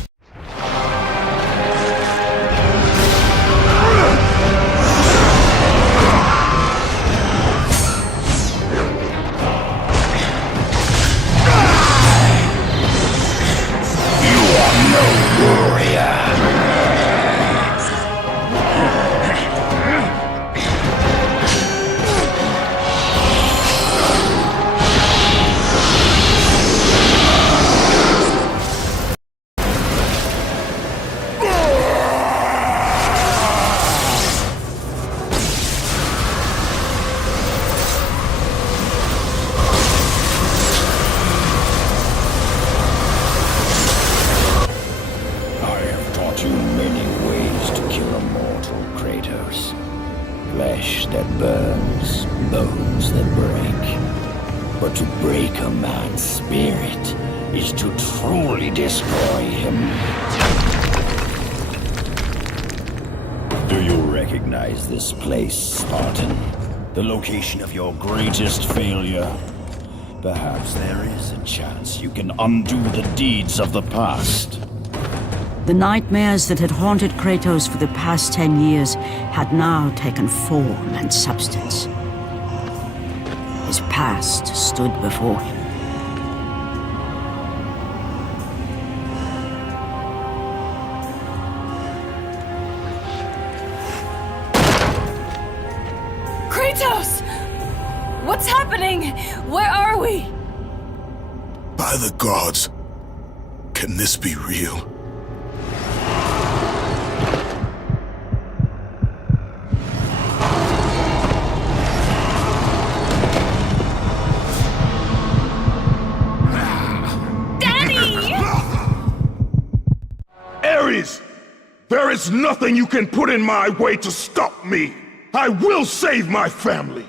bones, bones that break. But to break a man's spirit is to truly destroy him. Do you recognize this place, Spartan? The location of your greatest failure? Perhaps there is a chance you can undo the deeds of the past. The nightmares that had haunted Kratos for the past 10 years had now taken form and substance. His past stood before him. Kratos! What's happening? Where are we? By the gods, can this be real? There is nothing you can put in my way to stop me! I will save my family!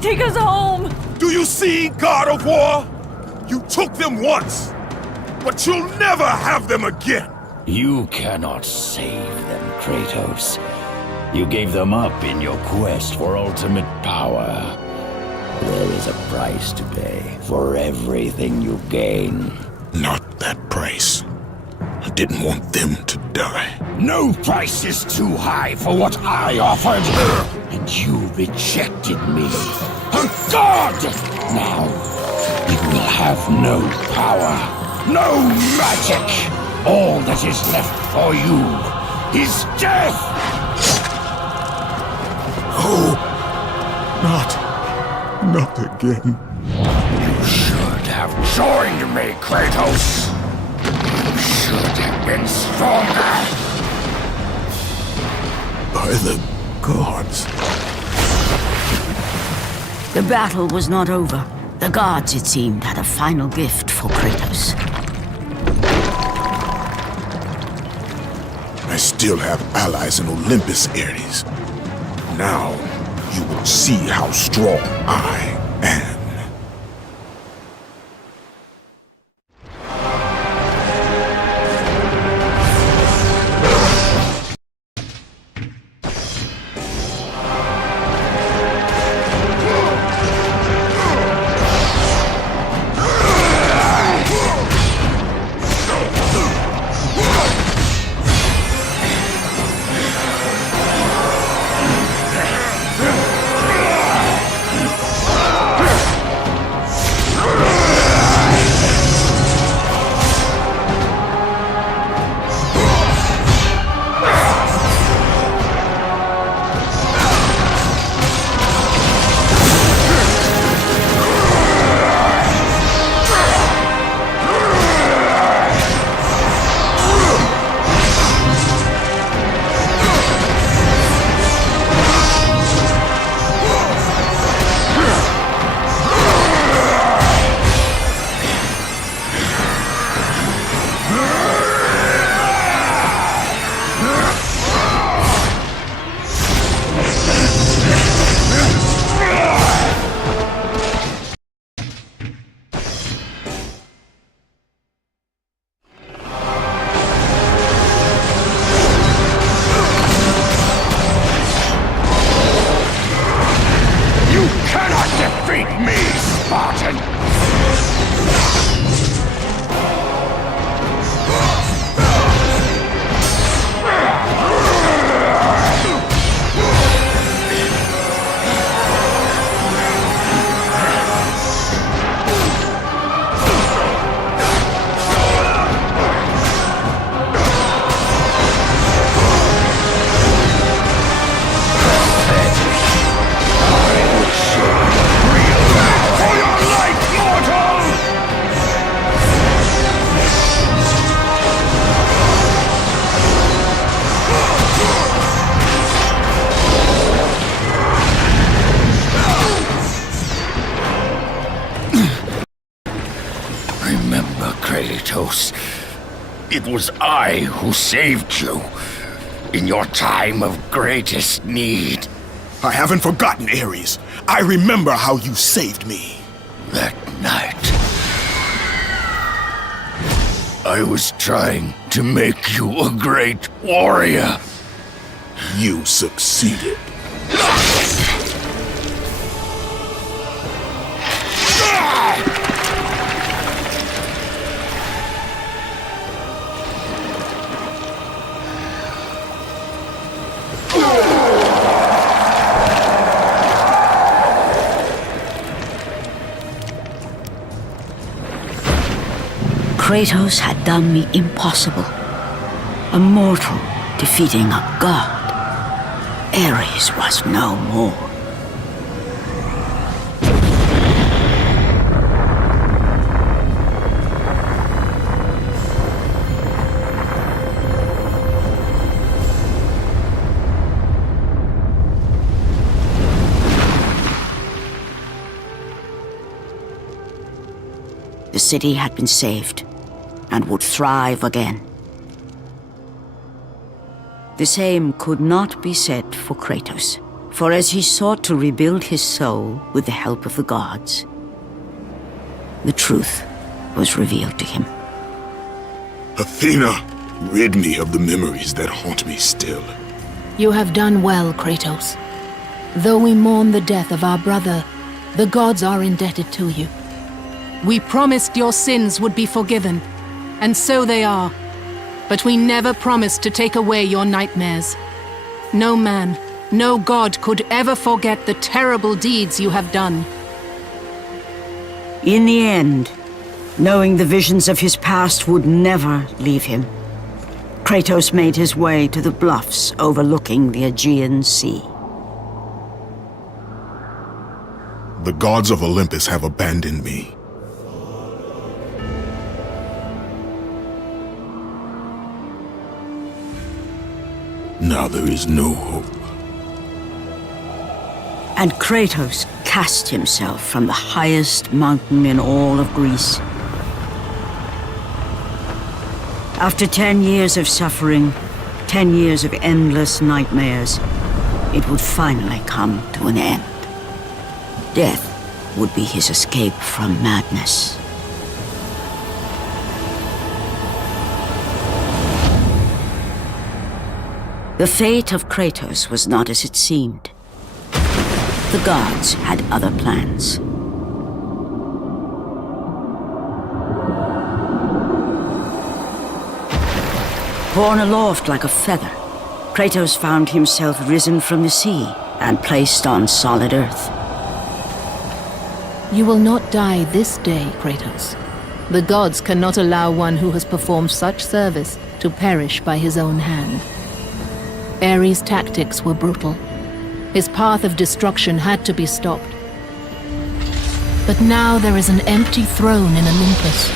Take us home! Do you see, God of War? You took them once, but you'll never have them again! You cannot save them, Kratos. You gave them up in your quest for ultimate power. There is a price to pay for everything you gain. Not that price. I didn't want them to die. No price is too high for what I offered, and you rejected me. A god! Now, you will have no power, no magic. All that is left for you is death! Oh, not again. You should have joined me, Kratos. You should have been stronger. By the gods. The battle was not over. The gods, it seemed, had a final gift for Kratos. I still have allies in Olympus, Ares. Now, you will see how strong I am. Spartan! Remember, Kratos, it was I who saved you in your time of greatest need. I haven't forgotten, Ares. I remember how you saved me. That night, I was trying to make you a great warrior. You succeeded. Kratos had done the impossible. A mortal defeating a god. Ares was no more. The city had been saved and would thrive again. The same could not be said for Kratos, for as he sought to rebuild his soul with the help of the gods, the truth was revealed to him. Athena, rid me of the memories that haunt me still. You have done well, Kratos. Though we mourn the death of our brother, the gods are indebted to you. We promised your sins would be forgiven, and so they are. But we never promised to take away your nightmares. No man, no god could ever forget the terrible deeds you have done. In the end, knowing the visions of his past would never leave him, Kratos made his way to the bluffs overlooking the Aegean Sea. The gods of Olympus have abandoned me. Now there is no hope. And Kratos cast himself from the highest mountain in all of Greece. After 10 years of suffering, 10 years of endless nightmares, it would finally come to an end. Death would be his escape from madness. The fate of Kratos was not as it seemed. The gods had other plans. Borne aloft like a feather, Kratos found himself risen from the sea and placed on solid earth. You will not die this day, Kratos. The gods cannot allow one who has performed such service to perish by his own hand. Ares' tactics were brutal. His path of destruction had to be stopped. But now there is an empty throne in Olympus,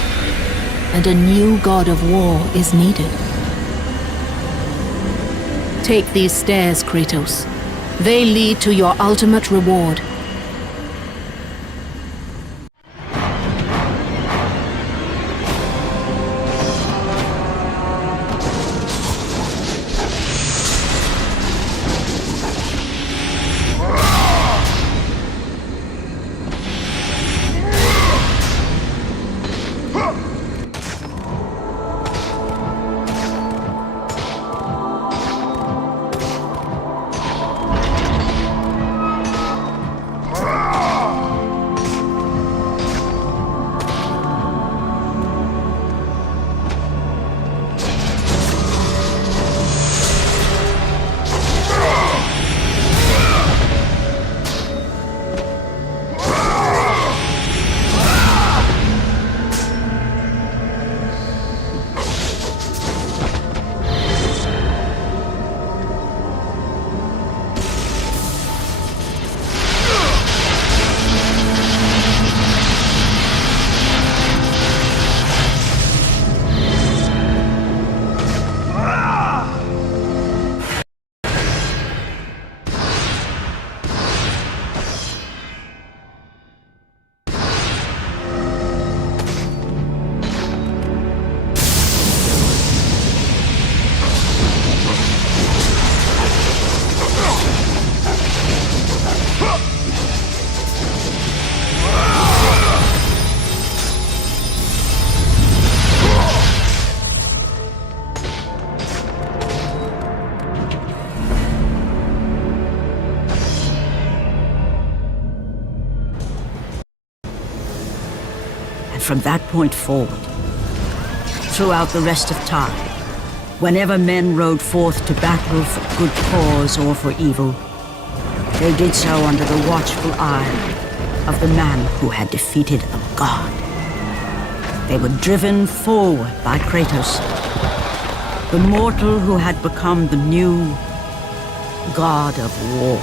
and a new god of war is needed. Take these stairs, Kratos. They lead to your ultimate reward. And from that point forward, throughout the rest of time, whenever men rode forth to battle for good cause or for evil, they did so under the watchful eye of the man who had defeated a god. They were driven forward by Kratos, the mortal who had become the new god of war.